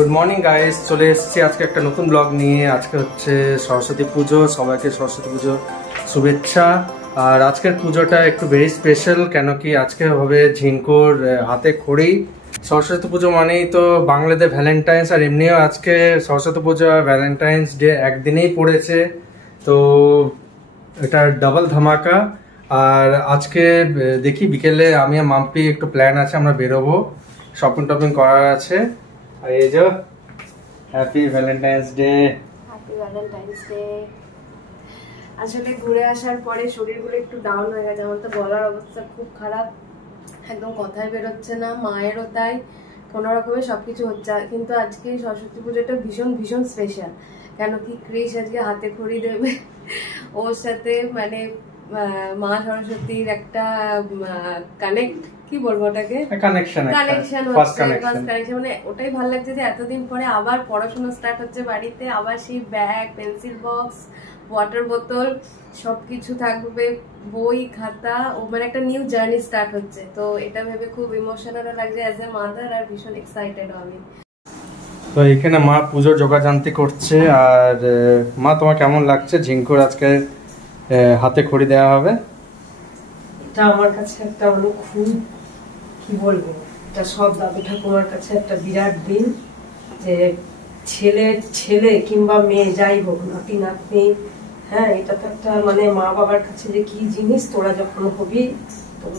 Good morning guys, চলে এসেছি আজকে একটা নতুন ব্লগ নিয়ে। আজকে হচ্ছে সরস্বতী পুজো, সবাইকে সরস্বতী পুজোর শুভেচ্ছা। আর আজকের পুজোটা একটু ভেরি স্পেশাল, কেন কি আজকে হবে ঝিঙ্কুর হাতে খড়ি। সরস্বতী পুজো মানেই তো বাংলাতে ভ্যালেন্টাইন্স, আর এমনিও আজকে সরস্বতী পুজো আর ভ্যালেন্টাইন্স ডে একদিনেই পড়েছে, তো এটা ডাবল ধামাকা। আর আজকে দেখি বিকেলে আমি আর মাম্পি একটু প্ল্যান আছে, আমরা বেরোবো, শপিং টপিং করার আছে। আর এই যে happy Valentine's day. Happy Valentine's day. আসলে ঘুরে আসার পরে শরীরগুলো একটু ডাউন হয়ে গেছে, আমার তো গলার অবস্থা খুব খারাপ, একদম কথাই বেরোচ্ছে না, মায়েরও তাই, কোনো রকমের সবকিছু হচ্ছে। কিন্তু আজকে সরস্বতী পুজোটা ভীষণ ভীষণ স্পেশাল, কেন কি ক্রিস আজকে হাতে খড়ি দেবে, ওর সাথে মানে মা সরস্বতীর একটা কানেক্ট, কি বলবো ওটাকে, কানেকশন মানে ওটাই ভালো লাগছে যে এতদিন পরে আবার পড়াশোনা স্টার্ট হচ্ছে বাড়িতে, আবার সেই ব্যাগ, পেন্সিল বক্স, ওয়াটার বোতল সবকিছু থাকবে, বই খাতা, ও মানে একটা নিউ জার্নি স্টার্ট হচ্ছে। তো এটা ভেবে খুব ইমোশনাল লাগছে অ্যাজ এ মাদার, আর ভীষণ এক্সাইটেড আমি। তো এখানে মা পুজোর যোগাযান্তি করছে। আর মা, তোমার কেমন লাগছে ঝিঙ্কুর আজকে হাতে খড়ি দেওয়া হবে? এটা আমার কাছে একটা মানে খুব, কি বলবো, এটা সব দাদু ঠাকুমার কাছে একটা বিরাট দিন, যে ছেলে কিংবা মেয়ে যাই হোক, নাতি নাতনি, হ্যাঁ, এটা তো একটা মানে মা বাবার কাছে যে কি জিনিস, তোরা যখন হবি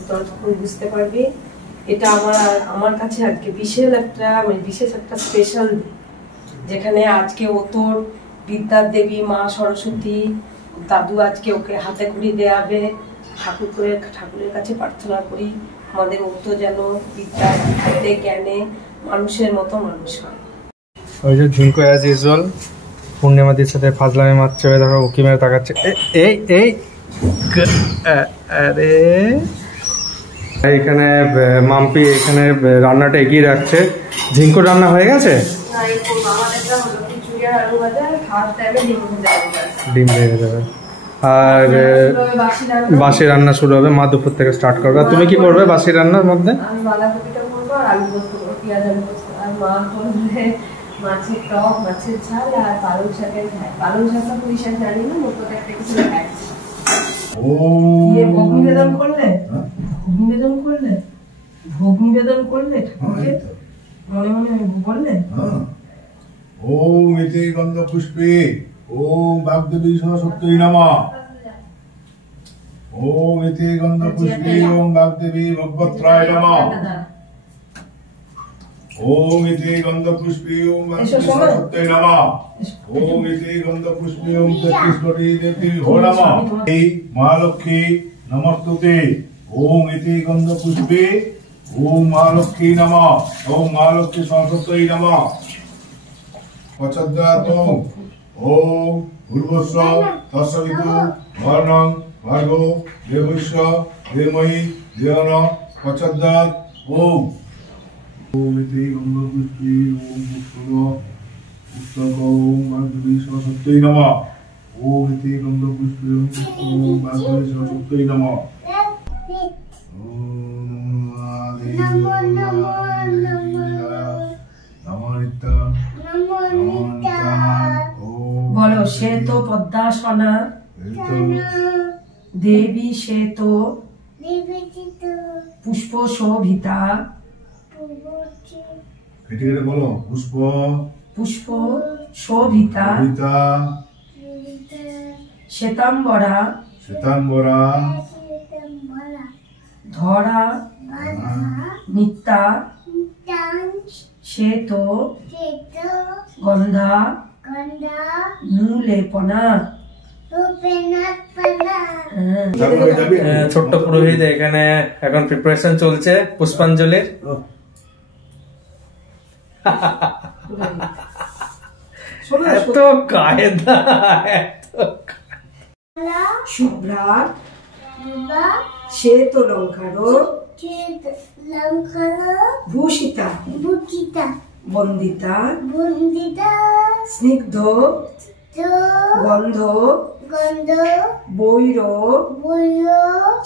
তোরা তখন বুঝতে পারবি। এটা আমার কাছে আজকে বিশেষ একটা স্পেশাল দিন, যেখানে আজকে ও তোর বিদ্যার দেবী মা সরস্বতী, দাদু আজকে ওকে হাতে খড়ি দেয়াবে। ঠাকুরের কাছে প্রার্থনা করি আমাদের ও তো যেন বিদ্যার জ্ঞানে মানুষের মতো মানুষ হয়। ওই যে ঝিঙ্কু অ্যাজ ইউজুয়াল পূর্ণিমাদির সাথে ফাজলামি মারছে, দেখো উকি মেরে তাকাচ্ছে। আরে এখানে মাম্পি এখানে রান্নাটা এগিয়ে রাখছে। ঝিঙ্কুর রান্না হয়ে গেছে, ডিম ভেজে যাবে, আর বাসি রান্না শুরু হবে, মা দুপুর থেকে স্টার্ট করবে। আর তুমি কি করবে বাসি রান্নার মধ্যে? আমি বাঁধাকপিটা করবো আর আলু পোস্ত করবো, পেঁয়াজ আলু পোস্ত, আর মা করবে মাছের টক, মাছের ঝাল, আর পালং শাকের ঝাল। পালং শাকটা পুঁই শাক জানি না, মতো একটা কিছু খাচ্ছি। ভোগ নিবেদন করলে ঠাকুরকে মনে মনে বললে, ওম ইতি গন্ধ পুষ্পে ওম বাগদেবী সরস্বতী নমঃ। ওম ইতি গন্ধ পুষ্পে ওম বাগদেবী ভগবত্রায় নমঃ। ওম ইতি গন্ধ পুষ্পে ওম বাগদেবী সরস্বতী নমঃ। ওম ইতি গন্ধ পুষ্পে ওম তেত্রিশটি দেবী হো নমঃ। এই মহালক্ষ্মী নমস্তুতে। ওম ইতি গন্ধ পুষ্পে ওম মহালক্ষ্মী নমঃ। ওম মহালক্ষ্মী সরস্বতী নমঃ। পচদ্দাতং ওম ভূর্ভুবস্ব তৎসবিতু বর্ণং ভার্গো দেবস্য ধীমহি ধিয়ো নঃ পচদ্দাত। ওম ওম ইতি গন্ধ পুষ্পে ওম পুস্তক ওম বাগদেবী সরস্বতী নমঃ। ওম ইতি গন্ধ পুষ্পে ওম বাগদেবী সরস্বতী নমঃ। বলো, সে তো পদ্মাসনা দেবী, সে তো পুষ্প শোভিতা, বলো পুষ্প শোভিতা শ্বেতাম্বরা ধরা নিত্যা, সে তো গন্ধা নুলেপনা। ছোট্ট পুরোহিত এখানে এখন প্রিপারেশন চলছে পুষ্পাঞ্জলির। এত কায়দা, শুভ্রা শ্বেত লঙ্কার ভূষিতা বন্দিতা স্নিগ্ধ গন্ধ বৈর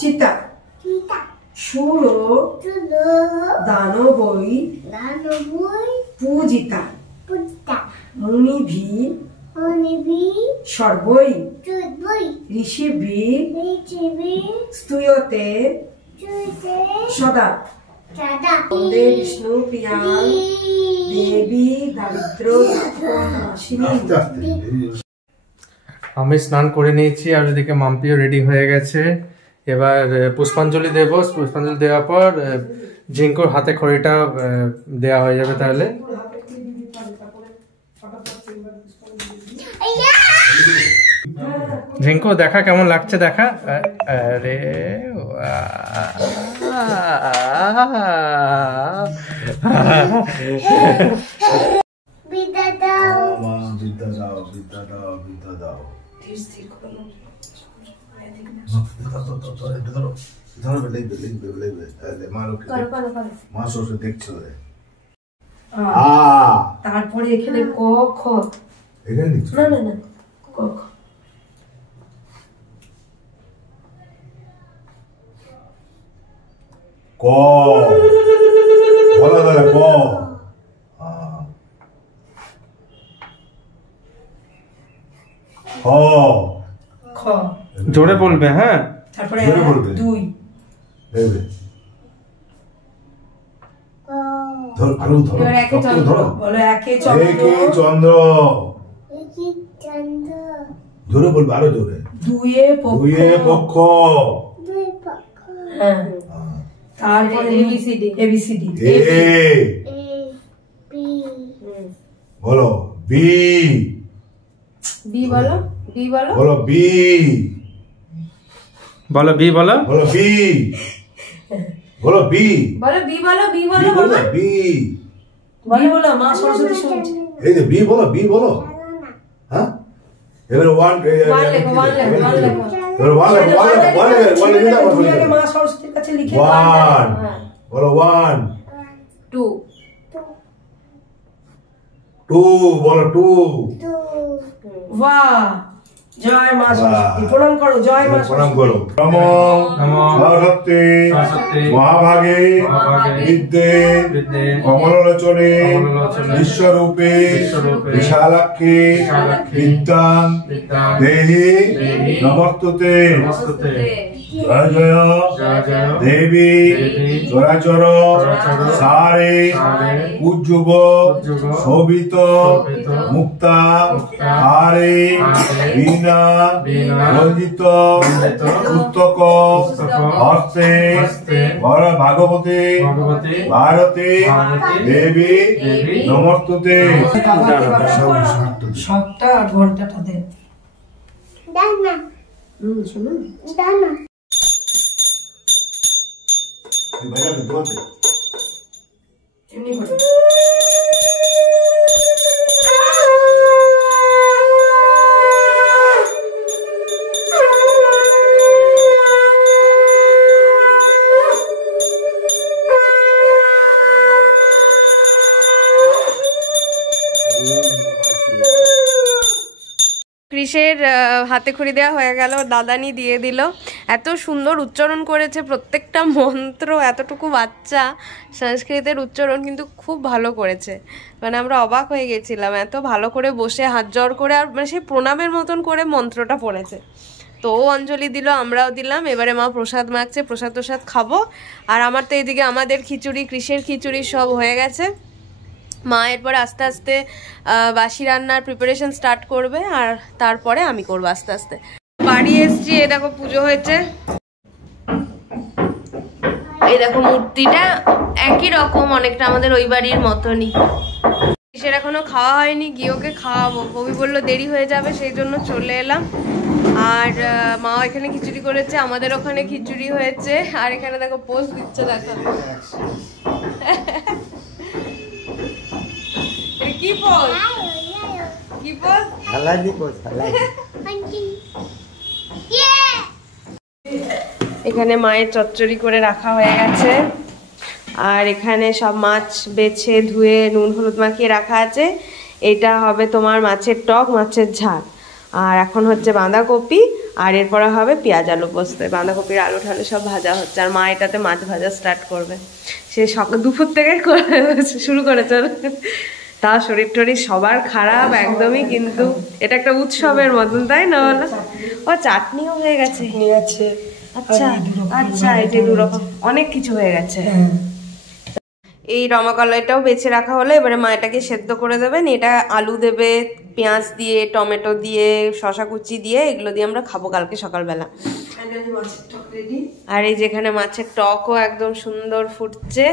চিতা সুর দানবই পূজিতা। মুনিভি সর্বই ঋষিভি স্তুয়তে সদা বন্দে বিষ্ণু প্রিয়া দেবী দারিদ্র নাশিনী। আমি স্নান করে নিয়েছি আর ওদিকে মাম্পিও রেডি হয়ে গেছে। এবার পুষ্পাঞ্জলি দেব। পুষ্পাঞ্জলি দেওয়ার পর ঝিঙ্কুর হাতে খড়িটা দেওয়া হয়ে যাবে। তাহলে ঝিঙ্কু দেখা কেমন লাগছে দেখা। আরে বিদ্যা দাও, বিদ্যা দাও, বিদ্যা দাও, বিদ্যা দাও। মা সরস্বতী দেখছো রে। তারপরে এখানে ক খ এখানে দেখছো না না না ক খ ক বলো দাদা ক খ খ জোরে বলবে। হ্যাঁ তারপরে জোরে বলবে। 2 দেবে ধর আলু ধরো এবার একে ধরো চন্দ্র বলো একে চন্দ্র একে চন্দ্র জোরে বলবে আরো জোরে। দুয়ে পক্ষ দুয়ে পক্ষ হ্যাঁ তারপরে এবিসিডি এ বলো বি বি বলো, বি বলো, বলো বি বলো বি বলো বলো বি বলো বি বলো বি বলো, বি বি বলো বলো বাবা। বি বলো বলো মা সরস্বতী শুনছে এই যে বি বলো বি বলো। হ্যাঁ এবারে ওয়ান ওয়ান লেখো, ওয়ান লেখো, ওয়ান লেখো। এবারে ওয়ান মা সরস্বতীর কাছে লিখে ওয়ান হ্যাঁ। বলো ওয়ান 2 টু বলো টু বাহ জয় মা সরস্বতী প্রণাম করো জয় মা প্রণাম সরস্বতী করো। নমো সরস্বতী মহাভাগে বিদ্যে কমলোচনে বিশ্বরূপে বিশালাক্ষী বিদ্যাং দেহি নমস্তুতে। জয় জয় দেবী চরাচর সারে উজ্জুগ শোভিত মুক্তা হারে বীণা রঞ্জিত পুস্তক হস্তে বর ভাগবতী ভারতী দেবী নমস্তুতে। সবটা ঘন্টাটা দেন শুনুন এমনি করে ক্রিসের হাতে খড়ি দেওয়া হয়ে গেল, দাদানি দিয়ে দিল। এত সুন্দর উচ্চারণ করেছে প্রত্যেকটা মন্ত্র, এতটুকু বাচ্চা সংস্কৃতের উচ্চারণ কিন্তু খুব ভালো করেছে। মানে আমরা অবাক হয়ে গেছিলাম, এত ভালো করে বসে হাত জড় করে আর মানে সেই প্রণামের মতন করে মন্ত্রটা পড়েছে। তো ও অঞ্জলি দিল, আমরাও দিলাম। এবারে মা প্রসাদ মাখছে, প্রসাদ প্রসাদ খাবো। আর আমার তো এইদিকে আমাদের খিচুড়ি, ক্রিসের খিচুড়ি সব হয়ে গেছে। মা এরপরে আস্তে আস্তে বাসি রান্নার প্রিপারেশন স্টার্ট করবে, আর তারপরে আমি করবো আস্তে আস্তে। বাড়ি এসছি, এ দেখো পুজো হয়েছে। এই দেখো মূর্তিটা একই রকম, অনেকটা আমাদের ওই বাড়ির মতনই। কিসের এখনো খাওয়া হয়নি, গিয়ে ওকে খাওয়াবো। ববি বললো দেরি হয়ে যাবে, সেই জন্য চলে এলাম। আর মা এখানে খিচুড়ি করেছে, আমাদের ওখানে খিচুড়ি হয়েছে। আর এখানে দেখো পোস্ট দিচ্ছে, দেখো কি পোজ, কি পোজ, এখানে মায়ের চচ্চড়ি করে রাখা হয়ে গেছে। আর এখানে সব মাছ বেছে ধুয়ে নুন হলুদ মাখিয়ে রাখা আছে। এটা হবে তোমার মাছের টক, মাছের ঝাল। আর এখন হচ্ছে বাঁধাকপি, আর এরপরে হবে পেঁয়াজ আলু পোস্ত। বাঁধাকপির আলু ঠালু সব ভাজা হচ্ছে, আর মা এটাতে মাছ ভাজা স্টার্ট করবে। সে দুপুর থেকে শুরু করেছে। তা শরীর টরীর সবার খারাপ একদমই, কিন্তু এটা একটা উৎসবের মতন, তাই না বলো? ও চাটনিও হয়ে গেছে। আচ্ছা আচ্ছা, এটা দুরকম অনেক কিছু হয়ে গেছে। এই রমাকলাইটাও বেছে রাখা হলো, এবারে মা এটাকে সেদ্ধ করে দেবেন। এটা আলু দেবে, পেঁয়াজ দিয়ে, টমেটো দিয়ে, শশা কুচি দিয়ে, এগুলো দিয়ে আমরা খাবো কালকে সকালবেলা। আর এই যেখানে মাছের টকও একদম সুন্দর ফুটছে,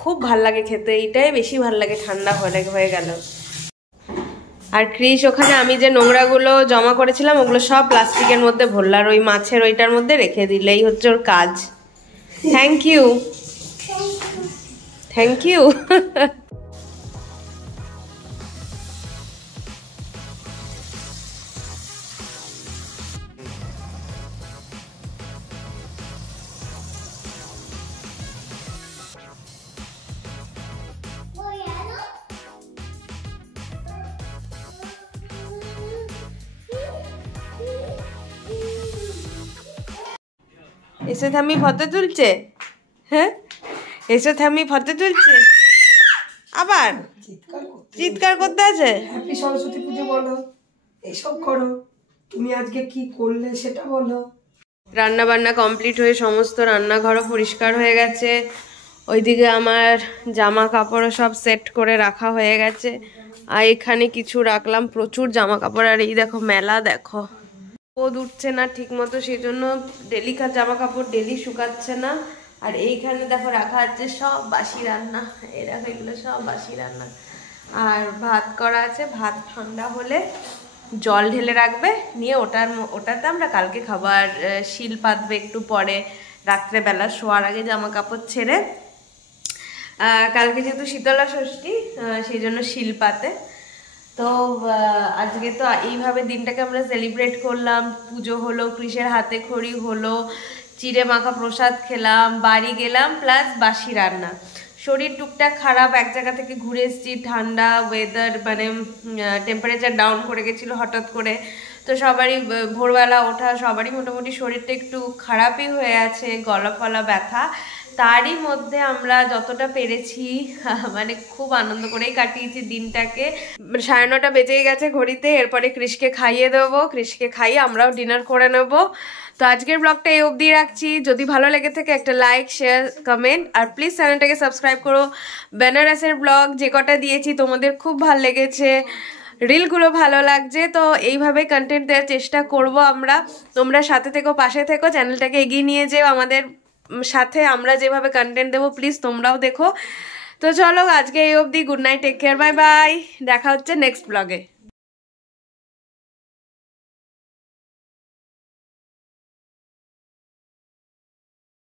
খুব ভাল লাগে খেতে, এইটাই বেশি ভাল লাগে ঠান্ডা হয়ে গেল। আর ক্রিস ওখানে আমি যে নোংরাগুলো জমা করেছিলাম ওগুলো সব প্লাস্টিকের মধ্যে ভরল, আর ওই মাছের ওইটার মধ্যে রেখে দিলেই হচ্ছে ওর কাজ। Thank you, thank you. এসে থামি ফটো তুলছে, হ্যাঁ এসে থামি ফটো তুলছে, আবার চিৎকার করতে আছে। হ্যাপি সরস্বতী পুজো বলো, এইসব করো। তুমি আজকে কি করলে সেটা বলো। রান্না বান্না কমপ্লিট হয়ে সমস্ত রান্নাঘরও পরিষ্কার হয়ে গেছে। ওইদিকে আমার জামা কাপড়ও সব সেট করে রাখা হয়ে গেছে, আর এখানে কিছু রাখলাম, প্রচুর জামা কাপড়। আর এই দেখো মেলা, দেখো রোদ উঠছে না ঠিক মতো, সেই জন্য ডেলিকার জামা কাপড় ডেলি শুকাচ্ছে না। আর এইখানে দেখো রাখা আছে সব বাসি রান্না, এই দেখো এগুলো সব বাসি রান্না। আর ভাত করা আছে, ভাত ঠান্ডা হলে জল ঢেলে রাখবে, নিয়ে ওটাতে আমরা কালকে খাবো। আর শিল পাতবে একটু পরে রাত্রেবেলা শোয়ার আগে জামা কাপড় ছেড়ে। কালকে যেহেতু শীতলা ষষ্ঠী সেই জন্য শিল পাতে। তো আজকে তো এইভাবে দিনটাকে আমরা সেলিব্রেট করলাম। পুজো হলো, কৃষের হাতে খড়ি হলো, চিড়ে মাখা প্রসাদ খেলাম, বাড়ি গেলাম, প্লাস বাসি রান্না। শরীর টুকটাক খারাপ, এক জায়গা থেকে ঘুরে এসেছি, ঠান্ডা ওয়েদার, মানে টেম্পারেচার ডাউন করে গেছিলো হঠাৎ করে। তো সবারই ভোরবেলা ওঠা, সবারই মোটামুটি শরীরটা একটু খারাপই হয়ে আছে, গলা ফলা ব্যথা। তারই মধ্যে আমরা যতটা পেরেছি মানে খুব আনন্দ করেই কাটিয়েছি দিনটাকে। 9:30 বেজেই গেছে ঘড়িতে। এরপরে কৃষকে খাইয়ে দেবো, কৃষকে খাইয়ে আমরাও ডিনার করে নেব। তো আজকের ব্লগটা এই অবধি রাখছি। যদি ভালো লেগে থাকে একটা লাইক, শেয়ার, কমেন্ট, আর প্লিজ চ্যানেলটাকে সাবস্ক্রাইব করো। বেনারসের ব্লগ যে কটা দিয়েছি তোমাদের খুব ভালো লেগেছে, রিলগুলো ভালো লাগছে, তো এইভাবে কন্টেন্ট দেওয়ার চেষ্টা করব আমরা। তোমরা সাথে থেকো, পাশে থেকো, চ্যানেলটাকে এগিয়ে নিয়ে যেও আমাদের সাথে। আমরা যেভাবে কন্টেন্ট দেবো প্লিজ তোমরাও দেখো। তো চলো আজকে এই অবধি, good night, take care, bye bye, দেখা হচ্ছে নেক্সট ব্লগে।